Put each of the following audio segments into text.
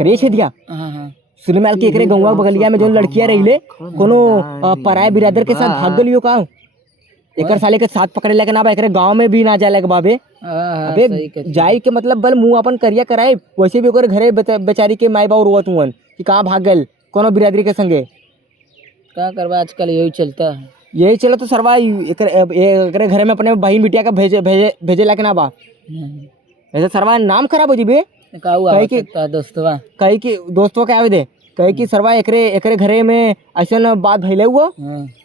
करे छे दिया सुनमेल के एकरे गौवा बगलिया में जो लड़कियां रहिले कोनो पराय बिरादर के साथ भाग गलियो का एकर साले के साथ पकड़े लेके ना बा एकरे गांव में भी ना जाए बाबे अबे जाई के मतलब बल मुंह अपन करिया कराए वैसे भी ओकर घरे बेचारी के माई बाप रोवत हुवन कि कहां भाग गल कोनो बिरादरी के संगे का करवा आजकल यही चलता है यही चलो तो सरवा एकरे घरे में अपने बहन बिटिया का भेजे लाके ना बा ऐसे सरवा नाम खराब हो जीबे कहे कि दोस्तवा कहे कि दोस्तों के आवे दे कहे कि सरवा एकरे घरे में ऐसा बात भइले हुआ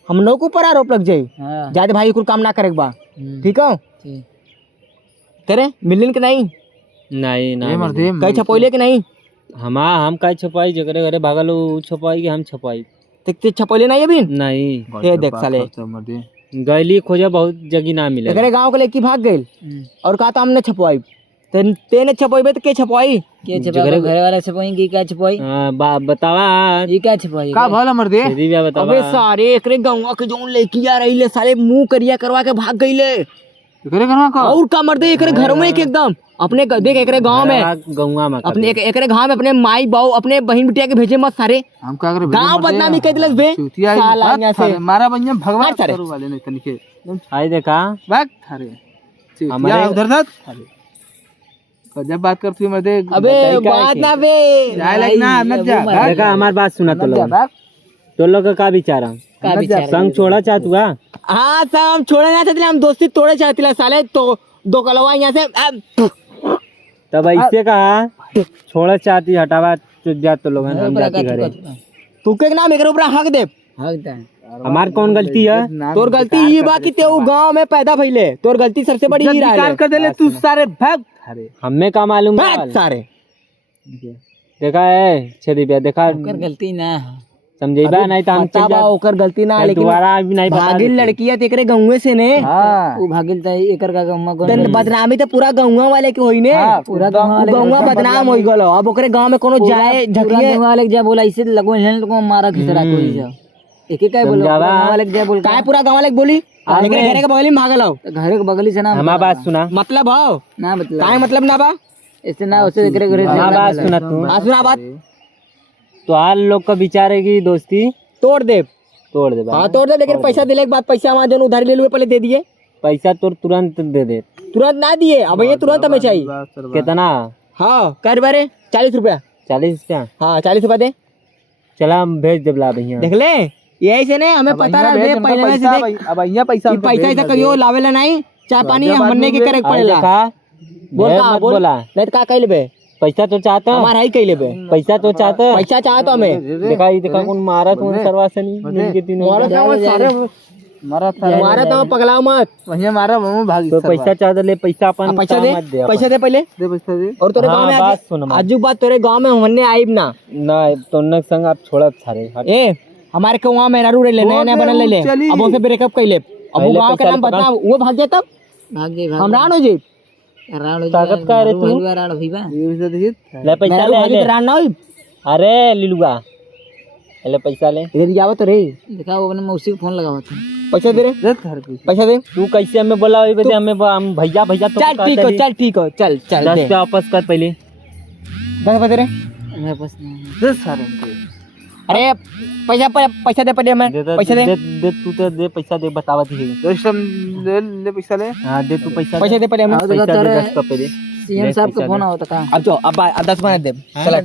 हम लोग को ऊपर आरोप लग जाये ज्यादा भाई कुल काम ना करे बा ठीक है तेरे मिलन के नहीं कहीं छपौले के नहीं हम कहीं छपाई जगरे घरे भागल छपाई के हम छपाई ते छपौले नहीं अभी नहीं ये देख साले गैली खोजा बहुत जगह ना मिले एकरे गांव के लेके भाग गइल और कहा था हमने छपवाई तेने छपवाई तो के छपवाई के छपवाई घर वाला छपवाई की क्या छपवाई बतावा ये क्या छपवाई का भला मर दे अबे सारे एकरे गांव के जो लेके आ रही ले साले मुंह करिया करवा के भाग गइले एकरे घरवा का और का मर दे एकरे घर में एकदम अपने देख एकरे गांव में गौवा में अपने एकरे गांव में अपने माई बाऊ अपने बहन बिटिया के भेजे मत सारे हम का करे गांव बदनामी कर दिलस बे साला यहां से मारा भैया भगवान करू वाले नहीं तनिके आई देखा भाग थारे हमारे उधर था जब बात करती है मर्दे अबे बात ना बे जाए लगना मत जा देखा हमारी बात सुना तो लोग का विचार संग छोड़ा चाहतू हाँ हम छोड़ना चाहते हम दोस्ती तोड़े चाहते साले तो दो कलवा यहाँ से तब ऐसे कहा छोड़ा चाहती हटावा जा तो लोग तू के नाम एक ऊपर हक दे हमार कौन गलती है तोर गलती ये बा कि तेऊ गांव में पैदा भइले तोर गलती सबसे बड़ी ही रहा कर देले तू सारे भाग हमें का मालूम सारे देखा है छेदी बे देखा गलती ना समझेबा नहीं तो हम चल जा ओकर गलती ना लेकिन दोबारा भी नहीं भागिल लड़कियां तेकरे गांवे से ने वो भागिल त एकर का गौवा को बदनामी तो पूरा गांवा वाले के होई ने पूरा गांवा बदनाम होई गलो अब ओकरे गांव में कोनो जाए झकिए गांवा वाले जा बोला इसे लगो हेन को मारा खिसरा कोई जा एक एक काय बोलो गांव वाले जा बोल काय पूरा गांव वाले बोली एकरे घरे के बगल में भागल हो घरे के बगल से ना हमार बात सुना मतलब हो ना मतलब काय मतलब ना बा ऐसे ना उसे एकरे घरे हमार बात सुना तू सुना बात तो हाल लोग का विचार है कि दोस्ती तोड़ दे हाँ तोड़ दे लेकिन पैसा दिले के बाद पैसा हमारे जन उधार ले लिए पहले दे दिए पैसा तो तुरंत दे तुरंत ना दिए अब ये तुरंत हमें चाहिए कितना हाँ कर बारे 40 रुपया 40 क्या हाँ 40 रुपया दे चला हम भेज दे भैया देख ले यही से नहीं हमें पता रहा दे पहले से देख अब यहाँ पैसा ऐसा कहियो लावेला नहीं चाय पानी हमने के करे पड़ेला बोला नहीं का कह लेबे पैसा तो चाहता हमारा ही कह लेबे पैसा तो चाहता पैसा चाहता हमें देखा कौन मारा तो सरवासनी इनके तीनों मारा तो पगला मत वहीं मारा भाग तो पैसा चाहता ले पैसा अपन पैसा दे पहले दे पैसा दे और तोरे गांव में बात सुन आजू बात तोरे गांव में हमने आइब ना तो संग आप छोड़ा सारे ए हमारे के वहां मेरा रू ले नया बनल ले अब उनसे ब्रेकअप कर ले अब वो गांव का नाम बता वो भाग जाए तब हम राण हो जी ताकत का रे तू ले पैसा ले राण ना अरे लिलुआ ले पैसा ले इधर जावा तो रे देखा वो मौसी को फोन लगावा था पैसा दे रे पैसा दे तू कैसे हमें बोला हमें भैया तो चल ठीक हो चल 10 रुपया वापस कर पहले 10 रुपया दे रे मेरे पास नहीं अरे पैसा दे पहले हमें पैसा दे तू तो दे पैसा दे बतावा थी ले पैसा ले हाँ दे तू पैसा दे पहले हमें पैसा दे 10 पहले सीएम साहब का फोन आवता का अब जो अब 10 बना दे चल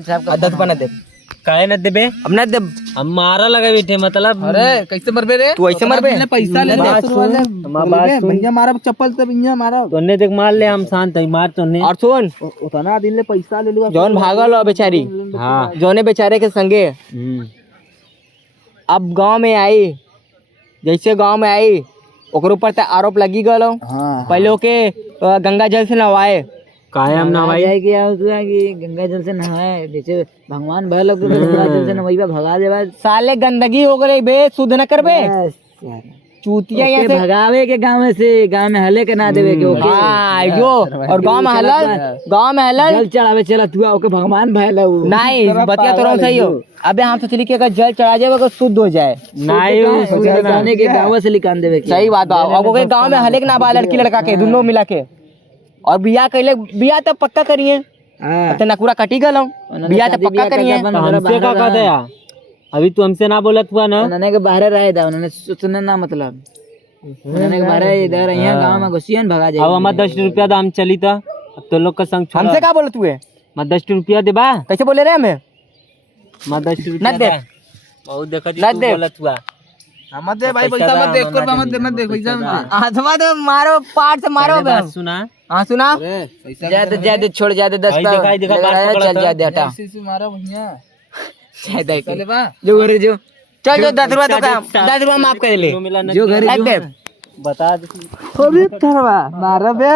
10 बना दे काहे न देबे अब ना दे हम मारा लगा बैठे मतलब अरे कैसे मरबे रे तू ऐसे मरबे पैसा ले भैया मारा चप्पल तब भैया मारा तोने देख मार ले हम शांत है मार तोने और सुन उतना दिन ले पैसा ले लूं जौन भागल हो बेचारी हां जौने बेचारे के संगे अब गांव में आई जैसे गांव में आई ओकर ऊपर ते आरोप लगी गलो पहले ओके गंगा जल से नहवाए काहे हम नहवाई जाए कि गंगा जल से नहाए जैसे भगवान भय लोग गंगा जल से नहवाई भगा देबा साले गंदगी हो गई बे शुद्ध न करबे चूतिया यहाँ से भगावे के गांव में हले के ना देवे के हाँ यो और गांव में हलल जल चढ़ावे चला तू ओके भगवान भय लऊ नहीं बतिया तो सही हो अबे हम सोचली कि अगर जल चढ़ा जाए अगर शुद्ध हो जाए नहीं जाने के गांव से निकाल देवे सही बात बा अब ओके गांव में हले के ना बा लड़की लड़का के दोनों मिला के और बियाह कैले बियाह तब पक्का करिए हाँ तो नकुरा कटी गल बिया तो पक्का करिए। हमसे का कहता यार, अभी तू हमसे ना बोलत हुआ ना। उन्होंने के बाहर रहे था, उन्होंने सुनने ना मतलब उन्होंने के बाहर इधर यहाँ गांव में घुसियन भगा जाए। अब हमार 10 रुपया दाम चली था, अब तो लोग का संग छोड़ा। हमसे का बोलत हुए मैं 10 रुपया दे बा, कैसे बोले रे हमें मैं 10 रुपया न दे बहुत देखा न दे बोलत हुआ। मत दे भाई, पैसा मत दे, एक रुपया मत दे पैसा मत दे। हाथवा तो मारो पाट से मारो पहले बात सुना, हाँ सुना ज्यादा छोड़ ज्यादा 10 भाई का दिखाई दिखा लगा पाँच रहा है, पकड़ा चल था। ज्यादा हटा सीसी मारा भैया। ज्यादा चले बा। जो घरे जो चल जो 10 रुपया तो 10 रुपया माफ कर ले मिला जो घरे रख जो दे बता दे। मारा बे।